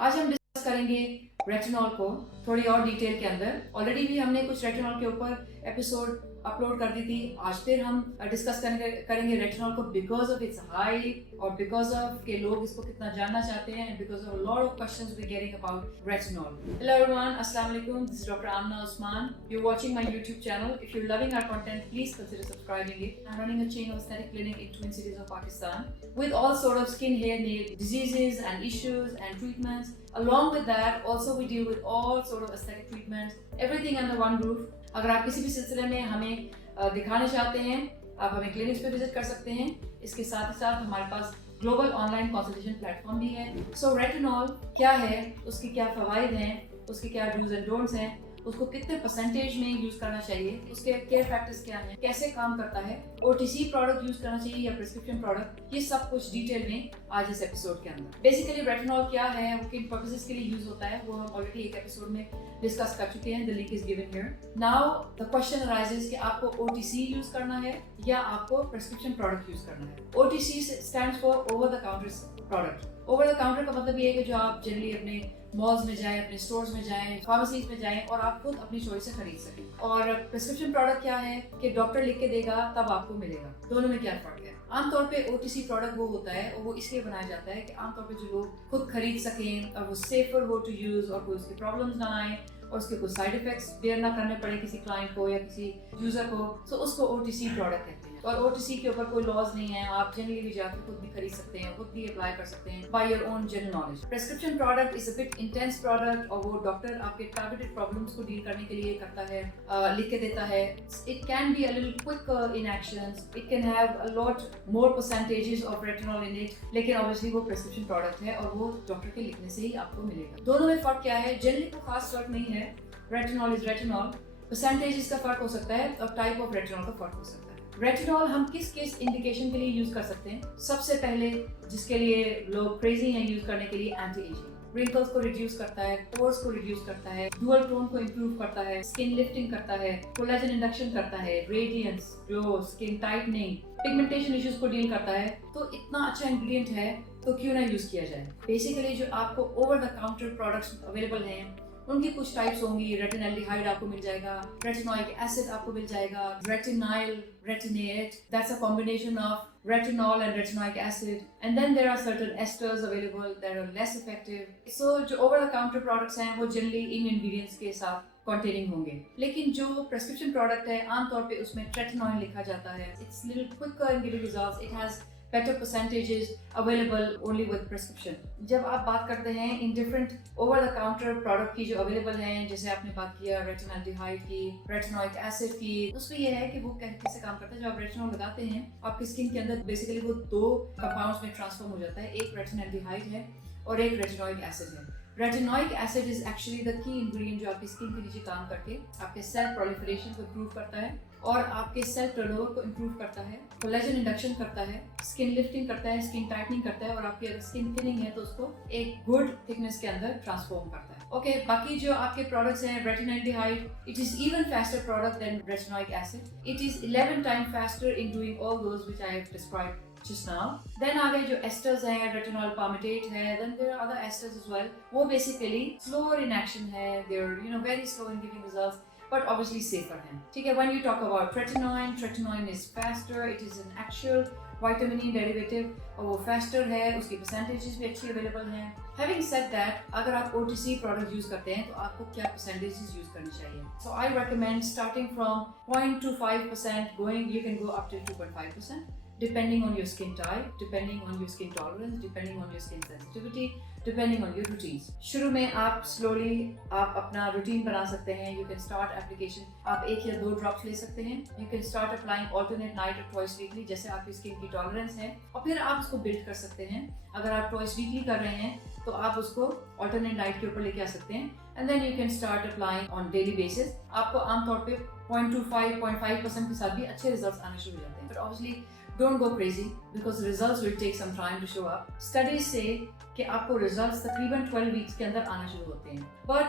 आज हम डिस्कस करेंगे रेटिनॉल को थोड़ी और डिटेल के अंदर। ऑलरेडी भी हमने कुछ रेटिनॉल के ऊपर एपिसोड अपलोड कर दी थी। आज फिर हम डिस्कस करेंगे रेटिनॉल को बिकॉज ऑफ इट्स हाइप और बिकॉज ऑफ के लोग इसको कितना जानना चाहते हैं and because of lot of questions we getting about retinol. Hello everyone, अस्सलाम वालेकुम, this is doctor Amna Usman. You are watching my YouTube channel. If you're loving our content, please consider subscribing it. I'm running a chain of aesthetic clinic in Twin Cities of Pakistan with all sort of skin, hair, nail diseases and issues and treatments. Along with that, also we deal with all sort of aesthetic treatments, everything under one roof. अगर आप किसी भी सिलसिले में हमें दिखाना चाहते हैं, आप हमें क्लिनिक्स पे विजिट कर सकते हैं। इसके साथ ही साथ हमारे पास ग्लोबल ऑनलाइन कंसल्टेशन प्लेटफॉर्म भी है। सो रेटिनॉल क्या है, उसकी क्या फ़वाइद हैं, उसके क्या डूज एंड डोंट्स हैं, उसको कितने परसेंटेज में यूज करना चाहिए, उसके केयर फैक्टर्स क्या हैं, कैसे काम करता है, OTC प्रोडक्ट यूज करना चाहिए या प्रिस्क्रिप्शन प्रोडक्ट, ये सब कुछ डिटेल में आज इस एपिसोड के अंदर। बेसिकली रेटिनॉल क्या है, वो किन पर्पसेस के लिए यूज होता है, वो हम ऑलरेडी एक एपिसोड में डिस्कस कर चुके हैं। The link is given here. Now the question arises कि आपको OTC यूज करना है या आपको प्रिस्क्रिप्शन प्रोडक्ट यूज करना है। OTC stands for over the counter product. Over the counter का मतलब ये है कि जो आप जनरली अपने मॉल्स में जाएं, अपने स्टोर्स में जाएं, फार्मेसीज में जाएं और आप खुद अपनी चॉइस से खरीद सकें। और प्रिस्क्रिप्शन प्रोडक्ट क्या है कि डॉक्टर लिख के देगा तब आपको मिलेगा। दोनों में क्या फर्क है? आमतौर पे OTC प्रोडक्ट वो होता है और वो इसलिए बनाया जाता है कि आमतौर पे जो लोग खुद खरीद सकें और वो सेफर हो टू यूज और कोई उसकी प्रॉब्लम्स ना आए और उसके कुछ साइड इफेक्ट्स बेयर ना करने पड़े किसी क्लाइंट को या किसी यूजर को, तो उसको OTC प्रोडक्ट कहते हैं। और OTC के ऊपर कोई लॉज नहीं है, आप जनरली भी जाकर खुद भी खरीद सकते हैं, खुद भी अप्लाई कर सकते हैं by your own general knowledge. Prescription product is a bit intense product और वो डॉक्टर आपके टारगेटेड प्रॉब्लम्स को डील करने के लिए करता है, लिख के देता है। It can be a little quick in actions, it can have a lot more percentages of retinol in it, लेकिन ऑब्वियसली वो प्रिस्क्रिप्शन प्रोडक्ट है और वो डॉक्टर के लिखने से ही आपको मिलेगा। दोनों में फर्क क्या है? जनरली कोई खास फर्क नहीं है। रेटिनॉल इज रेटिनॉल, परसेंटेजेस का फर्क हो सकता है और टाइप ऑफ रेटिनॉल का फर्क हो सकता है। रेटिनॉल हम किस किस इंडिकेशन के लिए यूज कर सकते हैं? सबसे पहले जिसके लिए लोग क्रेजी हैं यूज करने के लिए, एंटी एजिंग। रिंकल्स को रिड्यूस करता है, पोर्स को रिड्यूस करता है, डुअल टोन को इंप्रूव करता है, स्किन लिफ्टिंग करता है, कोलेजन इंडक्शन करता है, radiance, glow, skin tightening, pigmentation issues को डील करता है। तो इतना अच्छा इंग्रेडिएंट है तो क्यों ना यूज किया जाए। बेसिकली जो आपको over the counter products available हैं उनकी कुछ टाइप्स होंगी। रेटिनल्डिहाइड आपको मिल जाएगा, रेटिनोइक एसिड आपको मिल जाएगा, retinyl, retinoate, that's a combination of retinol and retinoic acid, and then there are certain esters available that are less effective. So जो over the counter products हैं वो generally इन ingredients के साथ containing होंगे, लेकिन जो prescription product है आमतौर पे उसमें tretinoin लिखा जाता है। It's little quicker in giving results. It has better percentages available only with prescription. जब आप बात करते हैं इन different over the counter product की जो available हैं, जैसे आपने बात किया रेटिनल्डिहाइड की, रेटिनोइक एसिड की, उसमें यह है कि वो कैसे काम करता है। जब आप रेटिनॉल लगाते हैं आपकी स्किन के अंदर बेसिकली वो दो कंपाउंड्स में ट्रांसफॉर्म हो जाता है, एक रेटिनल्डिहाइड है और एक रेटिनोइक एसिड है। Retinoic acid is actually the key ingredient जो आपकी स्किन के नीचे काम करके आपके सेल प्रोलिफरेशन को इम्प्रूव करता है और आपके सेल टर्नओवर को इम्प्रूव करता है, कोलेजन इंडक्शन करता है, स्किन लिफ्टिंग करता है, स्किन टाइटनिंग करता है और आपकी अगर स्किन थिनिंग है तो उसको एक गुड थिकनेस के अंदर ट्रांसफॉर्म करता है। ओके, बाकी जो आपके प्रोडक्ट्स हैं retinaldehyde, it is even faster product than retinoic acid. It is 11 time faster in doing all those which I have described just now. Then आगे जो esters हैं, retinol palmitate है, then there are other esters as well. वो basically slower in action है, they're very slow in giving results, but obviously safer हैं। ठीक है, when you talk about tretinoin is faster, it is an actual vitamin E derivative और वो faster है, उसकी percentages भी अच्छी available हैं। Having said that, अगर आप OTC product use करते हैं तो आपको क्या percentages use करनी चाहिए? So I recommend starting from 0.25% going, you can go up to 2.5%. Depending on your skin type, depending on your skin tolerance, depending on your skin sensitivity, depending on your routines. शुरू में आप slowly आप अपना routine बना सकते हैं। You can start application, आप 1 या 2 drops ले सकते हैं। You can start applying alternate night or twice weekly जैसे आपकी skin की tolerance है और फिर आप उसको build कर सकते हैं। अगर आप twice weekly कर रहे हैं तो आप उसको alternate night के ऊपर लेके आ सकते हैं and then you can start applying on daily basis. आपको आमतौर पे 0.25-0.5% के साथ भी अच्छे results आने शुरू हो जाते हैं। But obviously don't go crazy because results will take some time to show up. Studies say कि आपको results तकरीबन 12 weeks के अंदर आना शुरू होते हैं। But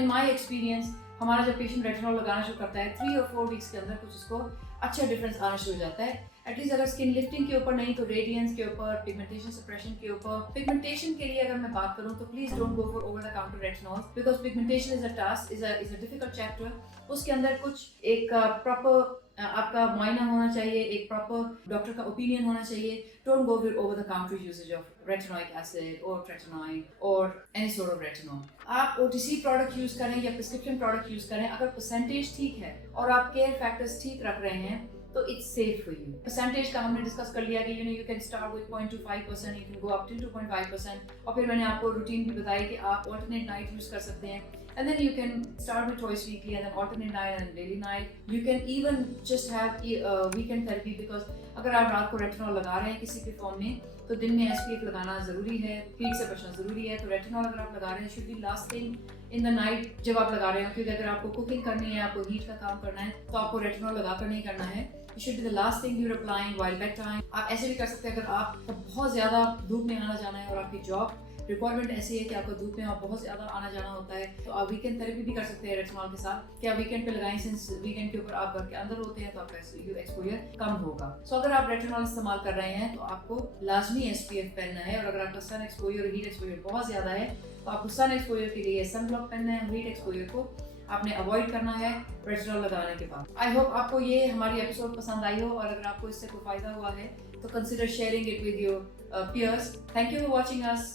in my experience, हमारा जब पेशेंट रेटिनॉल लगाना शुरू करता है 3 और 4 weeks के अंदर कुछ उसको अच्छा डिफरेंस आना शुरू हो जाता है। एटलीस्ट अगर स्किन लिफ्टिंग के ऊपर नहीं तो रेडियंस के ऊपर, पिगमेंटेशन सप्रेशन के ऊपर। पिगमेंटेशन के लिए अगर मैं बात करूं तो please don't go for over the counter retinols because pigmentation is a task, is a difficult chapter. उसके अंदर कुछ एक प्रॉपर आपका मुआयना होना चाहिए, एक प्रॉपर डॉक्टर का ओपिनियन होना चाहिए। Don't go with over the counter usage of retinoic acid और ट्रेटिनॉइड और एनी सॉर्ट ऑफ रेटिनॉल। आप ओटीसी प्रोडक्ट यूज करें या प्रिस्क्रिप्शन प्रोडक्ट यूज करें, अगर परसेंटेज ठीक है और आप केयर फैक्टर्स ठीक रख रहे हैं तो it's safe for you. Percentage का हमने डिस्कस कर लिया कि you can start with 0.25%, you can go up till 2.5%। और फिर मैंने आपको रूटीन भी बताई कि आप ऑल्टरनेट नाइट यूज कर सकते हैं, and then you can start with twice weekly and then alternate night and daily night. You can even just have weekend therapy because अगर आप रात को रेटिनॉल लगा रहे हैं किसी भी फॉर्म में तो दिन में SPF लगाना ज़रूरी है, हीट से बचना ज़रूरी है। तो रेटिनॉल अगर आप लगा रहे हैं should be lasting in the night जब आप लगा रहे हो, क्योंकि अगर आपको कुकिंग करनी है, आपको हीट का काम करना है तो आपको रेटिनॉल लगा कर नहीं करना है। It should be the last thing you're applying while bedtime. आप ऐसे भी कर सकते हैं अगर आप बहुत ज़्यादा धूप में आना जाना है और आपकी जॉब रिक्वायरमेंट ऐसी है कि आपको धूप में आप बहुत ज़्यादा आना जाना होता है तो आप वीकेंड थेरेपी भी कर सकते हैं रेटिनॉल के साथ। क्या वीकेंड पे लगाएं, सिंस वीकेंड के ऊपर आप घर के अंदर होते हैं तो आपका एक्सपोजर कम होगा। सो अगर आप रेटिनॉल इस्तेमाल कर रहे हैं तो आपको लाजमी SPF पहनना है, और अगर आपका सन एक्सपोजर हीट एक्सपोजर बहुत ज़्यादा है तो आपको सन एक्सपोजर के लिए सन ब्लॉक पहनना है, हीट एक्सपोजर को आपने अवॉइड करना है रेटिनॉल लगाने के बाद। आई होप आपको ये हमारी एपिसोड पसंद आई हो, और अगर आपको इससे कोई फायदा हुआ है तो consider sharing it with your peers. Thank you for watching us.